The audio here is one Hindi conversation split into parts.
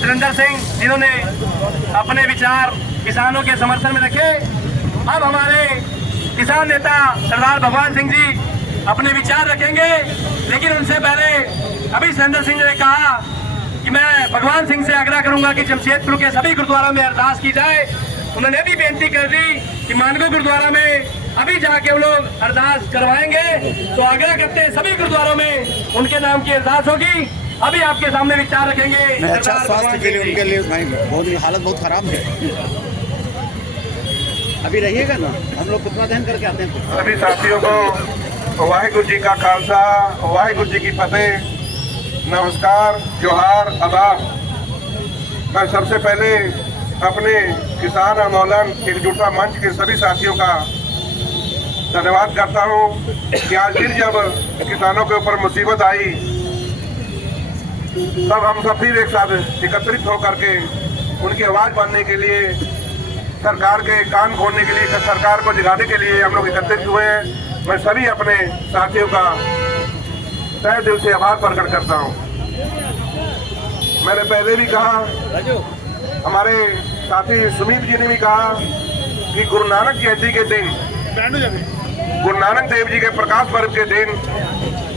सुरेंद्र सिंह जिन्होंने अपने विचार किसानों के समर्थन में रखे। अब हमारे किसान नेता सरदार भगवान सिंह जी अपने विचार रखेंगे, लेकिन उनसे पहले अभी सुरेंद्र सिंह ने कहा कि मैं भगवान सिंह से आग्रह करूंगा कि जमशेदपुर के सभी गुरुद्वारा में अरदास की जाए। उन्होंने भी बेनती कर दी कि मानगो गुरुद्वारा में अभी जाके वो लोग अरदास करवाएंगे, तो आग्रह करते हैं सभी गुरुद्वारों में उनके नाम की अरदास होगी। अभी आपके सामने विचार रखेंगे। अच्छा स्वास्थ्य के लिए उनके लिए बहुत ही हालत बहुत खराब है। अभी रहिएगा ना, हम लोग पुतला दहन करके आते हैं। सभी साथियों को वाहिगुरु जी का खालसा, वाहिगुरु जी की फतेह, नमस्कार, जोहार, आदाब। मैं सबसे पहले अपने किसान आंदोलन एकजुटता मंच के सभी साथियों का धन्यवाद करता हूं कि आज फिर जब किसानों के ऊपर मुसीबत आई तब हम सब फिर एक साथ एकत्रित होकर के उनकी आवाज़ बनने के लिए, सरकार के कान खोलने के लिए, सरकार को जगाने के लिए हम लोग एकत्रित हुए हैं। मैं सभी अपने साथियों का तहे दिल से आभार प्रकट करता हूं। मैंने पहले भी कहा, हमारे साथी सुमित जी ने भी कहा कि गुरु नानक जयंती के दिन, गुरु नानक देव जी के प्रकाश पर्व के दिन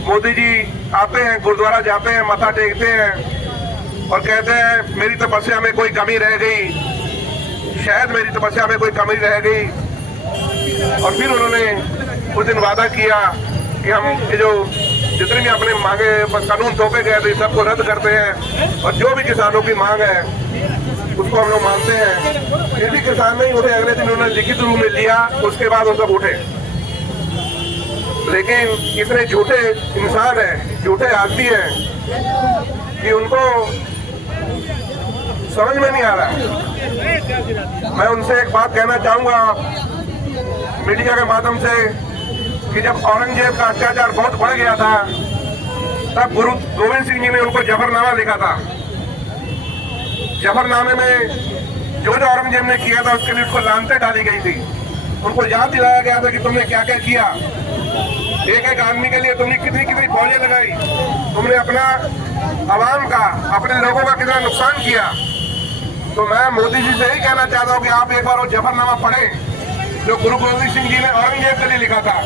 मोदी जी आते हैं, गुरुद्वारा जाते हैं, मत्था टेकते हैं और कहते हैं मेरी तपस्या में कोई कमी रह गई, शायद मेरी तपस्या में कोई कमी रह गई। और फिर उन्होंने उस दिन वादा किया कि हम ये जो जितने भी अपने मांगे कानून थोपे गए थे सबको रद्द करते हैं और जो भी किसानों की मांग है उसको हम लोग मानते हैं। यदि किसान नहीं उठे, अगले दिन उन्होंने लिखित रूप में लिया, उसके बाद वो सब उठे। लेकिन इतने झूठे इंसान हैं, झूठे आदमी हैं कि उनको समझ में नहीं आ रहा है। मैं उनसे एक बात कहना चाहूंगा मीडिया के माध्यम से कि जब औरंगजेब का अत्याचार बहुत बढ़ गया था तब गुरु गोविंद सिंह जी ने उनको जफरनामा लिखा था। जफरनामे में जो औरंगजेब ने किया था उसके लिए उसको लानतें डाली गई थी, उनको याद दिलाया गया था कि तुमने क्या क्या किया, एक एक आदमी के लिए तुमने कितनी कितनी फौजें लगाई, तुमने अपना आवाम का, अपने लोगों का कितना नुकसान किया। तो मैं मोदी जी से यही कहना चाहता हूँ कि आप एक बार वो जफरनामा पढ़ें जो गुरु गोविंद सिंह जी ने औरंगजेब के लिए लिखा था,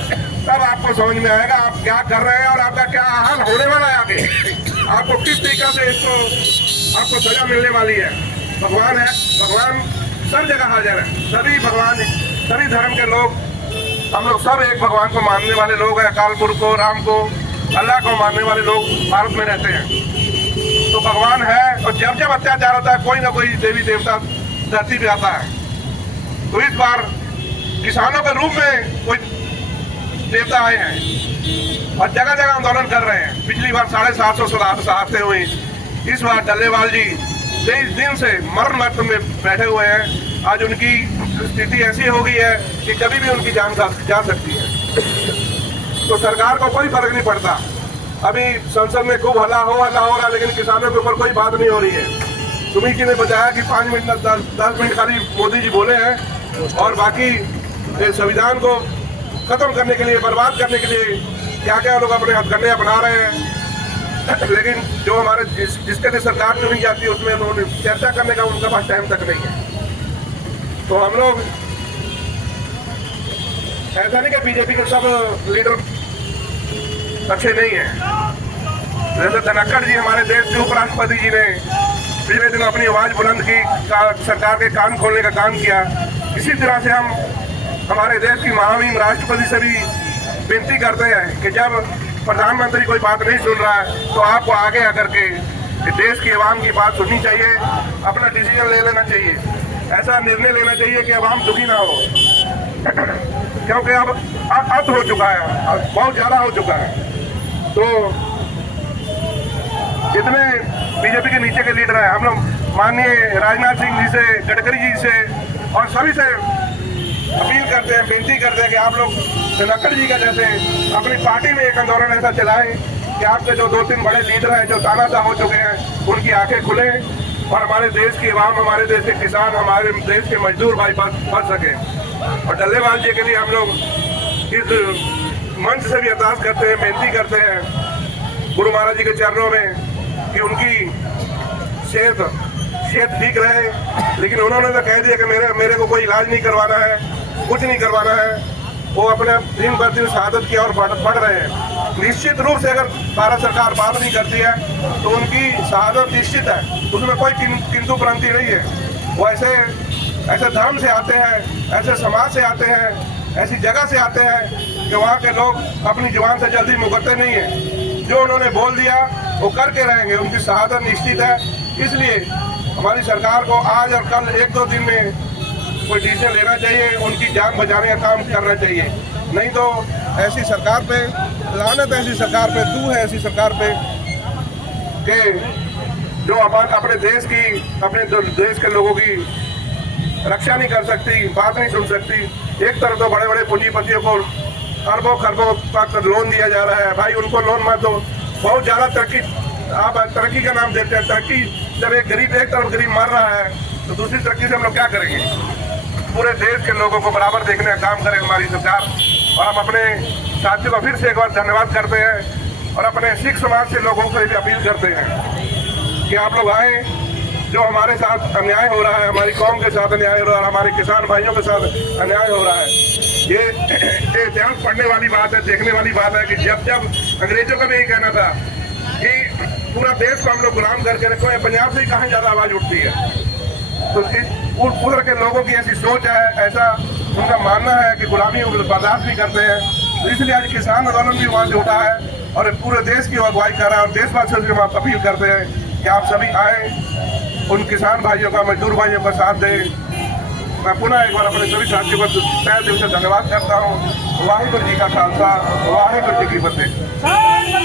तब आपको समझ में आएगा आप क्या कर रहे हैं और आपका क्या हाल होने वाला है आगे, आपको किस तरीके से इसको आपको सजा मिलने वाली है। भगवान है, भगवान सब जगह हाजिर है, सभी भगवान, सभी धर्म के लोग, हम लोग सब एक भगवान को मानने वाले लोग हैं। अकाल पुरुष को, राम को, अल्लाह को मानने वाले लोग भारत में रहते हैं। तो भगवान है और जब जब अत्याचार होता है कोई ना कोई देवी देवता धरती पे आता है। तो इस बार किसानों के रूप में कोई देवता आए हैं और जगह जगह आंदोलन कर रहे हैं। पिछली बार 750 सहायतें हुई, इस बार डल्लेवाल जी 23 दिन से मरण मृत्यु में बैठे हुए हैं। आज उनकी स्थिति ऐसी हो गई है कि कभी भी उनकी जान जा सकती है। तो सरकार को कोई फर्क नहीं पड़ता। अभी संसद में खूब हल्ला हो रहा, लेकिन किसानों के ऊपर कोई बात नहीं हो रही है। सुमित जी ने बताया कि 5 मिनट 10 मिनट खाली मोदी जी बोले हैं और बाकी संविधान को खत्म करने के लिए, बर्बाद करने के लिए क्या क्या लोग अपने हथकंडे अपना रहे हैं। लेकिन जो हमारे जिसके लिए सरकार चुनी जाती है उसमें उन्होंने चर्चा करने का उनका पास टाइम तक नहीं है। तो हम लोग ऐसा नहीं कि बीजेपी के सब लीडर अच्छे नहीं हैं। जैसे धनखड़ जी हमारे देश के उपराष्ट्रपति जी ने पिछले दिन अपनी आवाज़ बुलंद की, सरकार के कान खोलने का काम किया। इसी तरह से हम हमारे देश की महामहिम राष्ट्रपति से भी विनती करते हैं कि जब प्रधानमंत्री कोई बात नहीं सुन रहा है तो आपको आगे आकर के देश की आवाम की बात सुननी चाहिए, अपना डिसीजन ले लेना चाहिए, ऐसा निर्णय लेना चाहिए कि आवाम दुखी ना हो। क्योंकि अब अंत हो चुका है, बहुत ज़्यादा हो चुका है। तो जितने बीजेपी के नीचे के लीडर हैं, हम लोग माननीय राजनाथ सिंह जी से, गडकरी जी से और सभी से अपील करते हैं, विनती करते हैं कि आप लोग धनखड़ जी का जैसे अपनी पार्टी में एक आंदोलन ऐसा चलाएं कि आपके जो 2-3 बड़े लीडर हैं जो तानाशाह हो चुके हैं उनकी आंखें खुलें और हमारे देश की आवाम, हमारे देश के किसान, हमारे देश के मजदूर भाई बच सके। और डल्लेवाल जी के लिए हम लोग इस मंच से भी अरदास करते हैं, विनती करते हैं गुरु महाराज जी के चरणों में कि उनकी सेहत सेहत ठीक रहे, लेकिन उन्होंने तो कह दिया कि मेरे को कोई इलाज नहीं करवाना है, कुछ नहीं करवाना है। वो अपने दिन ब दिन शहादत की ओर बढ़ रहे हैं। निश्चित रूप से अगर भारत सरकार बात नहीं करती है तो उनकी शहादत निश्चित है, उसमें कोई किंतु परंतु नहीं है। वो ऐसे धर्म से आते हैं, ऐसे समाज से आते हैं, ऐसी जगह से आते हैं कि वहाँ के लोग अपनी जुबान से जल्दी मुकरते नहीं हैं। जो उन्होंने बोल दिया वो करके रहेंगे, उनकी शहादत निश्चित है। इसलिए हमारी सरकार को आज और कल 1-2 दिन में कोई डिसीजन लेना चाहिए, उनकी जान बचाने का काम करना चाहिए। नहीं तो ऐसी सरकार पे लानत, ऐसी सरकार पे तू है, ऐसी सरकार पे कि जो अपने देश के लोगों की रक्षा नहीं कर सकती, बात नहीं सुन सकती। एक तरफ तो बड़े बड़े पूंजीपतियों को अरबों खरबों का लोन दिया जा रहा है। भाई उनको लोन मत दो, बहुत ज़्यादा तरक्की, आप तरक्की का नाम देते हैं। तरक्की जब एक तरफ गरीब मर रहा है तो दूसरी तरक्की से हम लोग क्या करेंगे? पूरे देश के लोगों को बराबर देखने का काम करे हमारी सरकार। और हम अपने साथियों को फिर से एक बार धन्यवाद करते हैं और अपने सिख समाज से लोगों को भी अपील करते हैं कि आप लोग आए। जो हमारे साथ अन्याय हो रहा है, हमारी कौम के साथ अन्याय हो रहा है, हमारे किसान भाइयों के साथ अन्याय हो रहा है, ये ध्यान पढ़ने वाली बात है, देखने वाली बात है कि जब अंग्रेजों का भी यही कहना था कि पूरा देश को हम लोग गुलाम करके रखो, पंजाब से ही कहाँ ज़्यादा आवाज़ उठती है। तो पूरे के लोगों की ऐसी सोच है, ऐसा उनका मानना है कि गुलामी बर्दाश्त नहीं करते हैं। तो इसलिए आज किसान आंदोलन भी वहाँ से उठा है और पूरे देश की अगुवाई कर रहा है। और देशवासियों से हम अपील करते हैं कि आप सभी आए, उन किसान भाइयों का, मजदूर भाइयों का साथ दें। मैं पुनः एक बार अपने सभी साथियों को तहे दिल से धन्यवाद करता हूँ। वाहिगुरू जी का खालसा, वाहिगुरू जी की फतेह।